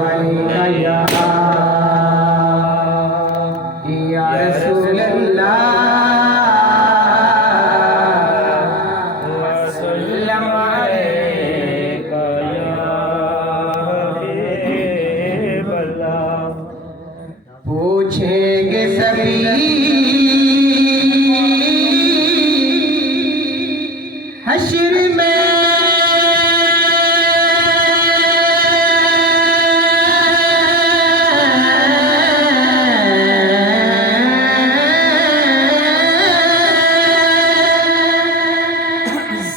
अलैका या रसूल अल्लाह वसल्लम अलैका या हबीब अल्लाह। पूछेंगे सभी हश्र में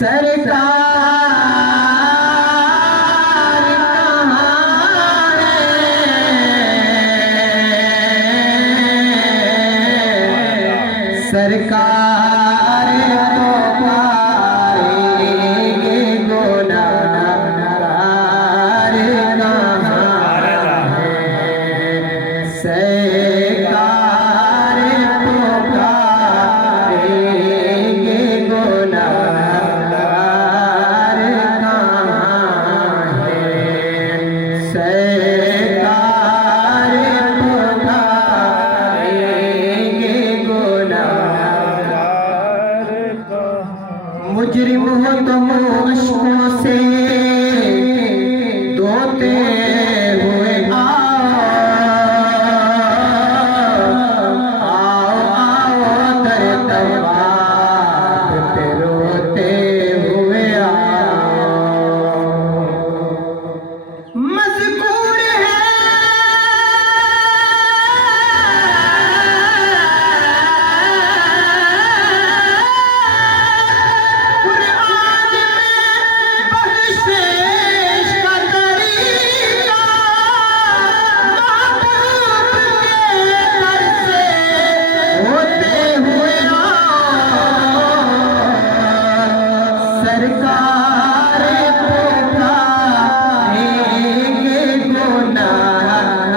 सरकार कहाँ है, सरकार को पाएंगे गुनाहगार कहाँ है, सरकार को पाएंगे गुनाहगार कहाँ है, सरकार को पाएंगे गुनाहगार कहाँ। मुजरिम हो तुम अश्कों से धोते हुए आओ दर तवाब पे रोते हुए आओ। मज़कूर है कुरान में बख्शिश का तरीका, महबूब के दर से होते हुए आओ। सरकार को पाएंगे गुनाहगार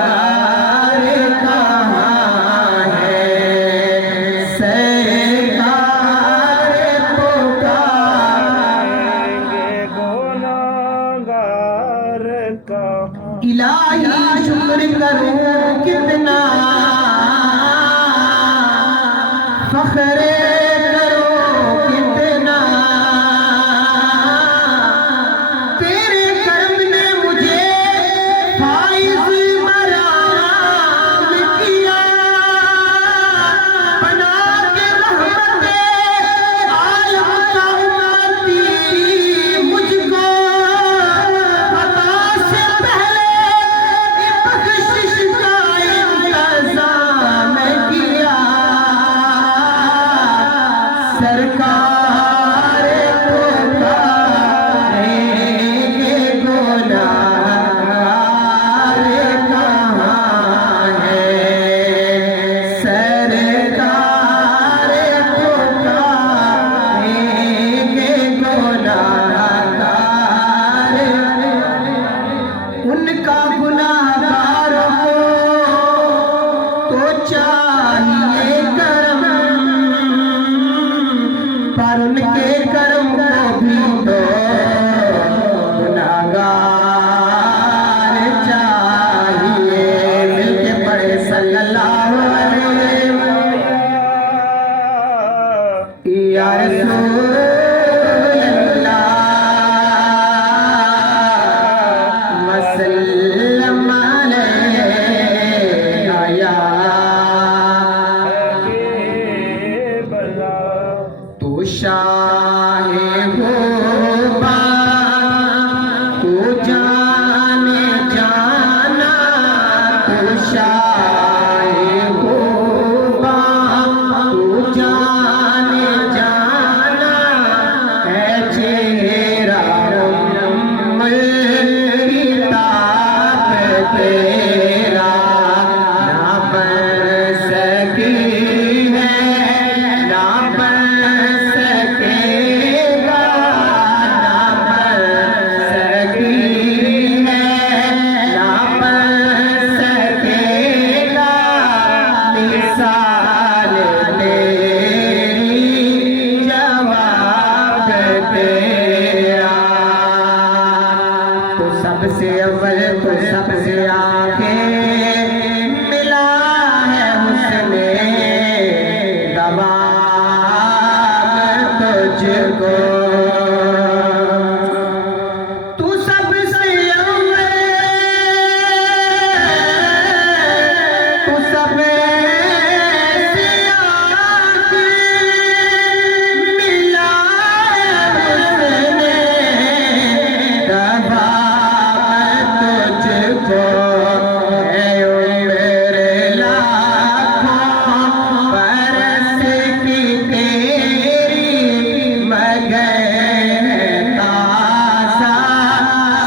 कहाँ है, सरकार को पाएंगे गुनाहगार कहाँ। इलाही शुक्र करूं कितना, फख्र करूं कितना, तेरे करम ने मुझे फाइज़ मराम किया। बना के रहमते आलम का उम्मती मुझको पता से पहले बख्शिश का इंतज़ाम किया। सरकार को पाएंगे गुनाहगार कहाँ है, सरकार को पाएंगे गुनाहगार। उनका गुनाहगारों को तो चाहिए करम, पर उनके कर्म को भी तो गुनाहगार चाहिए। मिलके पढ़े सल्लल्लाहु अलैहि या रसूल अल्लाह वसल्लम अलैका आके मिला है हुस्ने दवाब तुझको। तू सबसे तू सबसे आके मिला हुस्ने दवाब तुझको। है ओ मेरे लाखों बरस की तेरी मगर ताज़ा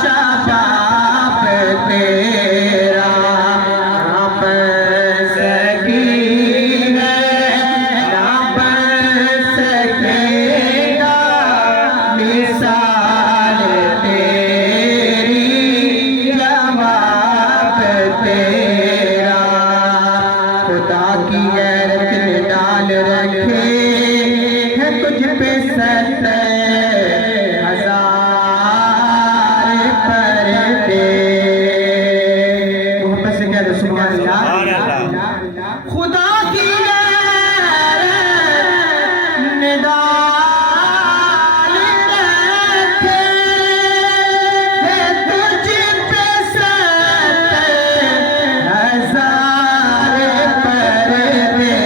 शबाब तेरा। ना बन सकी है ना बन सकेगा मिसाल तेरी जवाब तेरा। खुदा की गैरत ने डाल रखे है तुझ पे 70,000 पर्दे। मोहब्बत से कह दो सुभान अल्लाह। खुदा की गैरत ने डाल रखे है तुझ पे 70,000 पर्दे।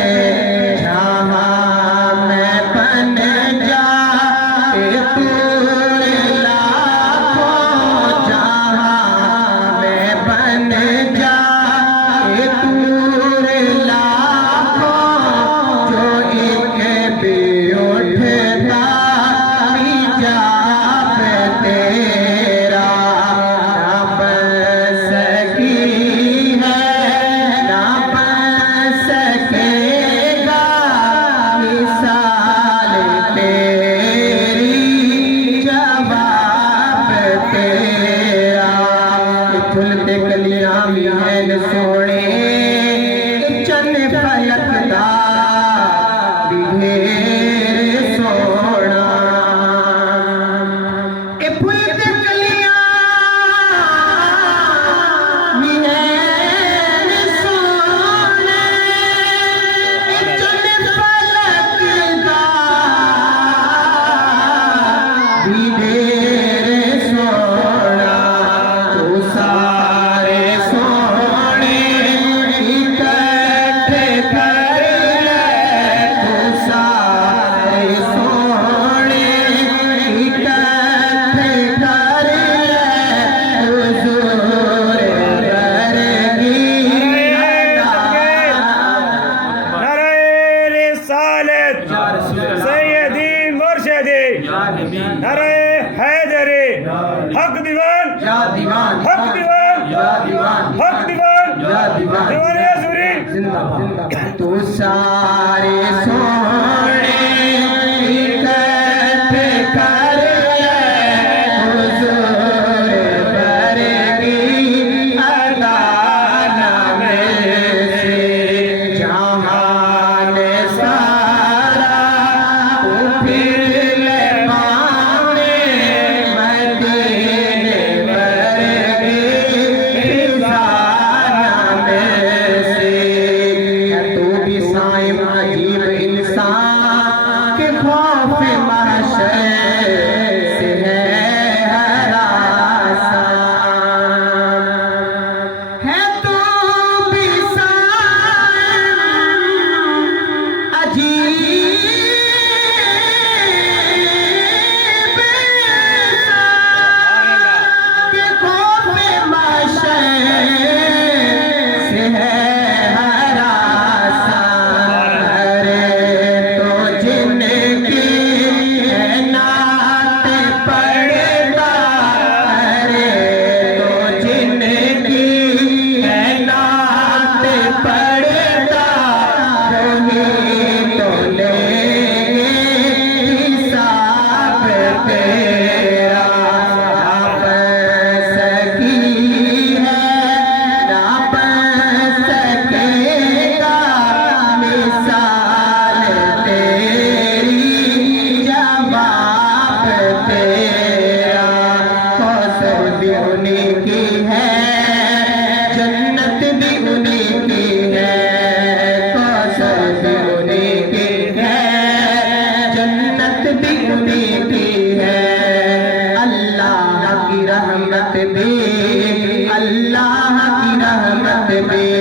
जहाँ मैं बन जाए तू लाखों, जहाँ मैं बन जाए तू लाखों, जो एक भी उठता हिजाब तेरा। ना बन सकी है ना बन सकेगा मिसाल तेरी जवाब तेरा। फुलते कलियां भी हैं न सोने चन फलक दा भी ढेर सोना। ए फुलते कलियां भी हैं न सोने चन फलक दा भी ढेर सोना। तू सारे सोने इकट्ठे कर ले, तू सारे सोने इकट्ठे कर ले। हुजूर बरगी नारे रिसालत सैयदी मुर्शिदी नारे हैदरी हक दीवान या दीवान हक दीवान या दीवान हक दीवान या दीवान दीवाने अजूरी जिंदाबाद। तू सारे सोने इकट्ठे कर ले, हुजूर बरगी अदाना में से। जहान सारा तू फिर ले पाने मदीने बरगी खजाना में से। तू भी साइम अल्लाह की रहमत पे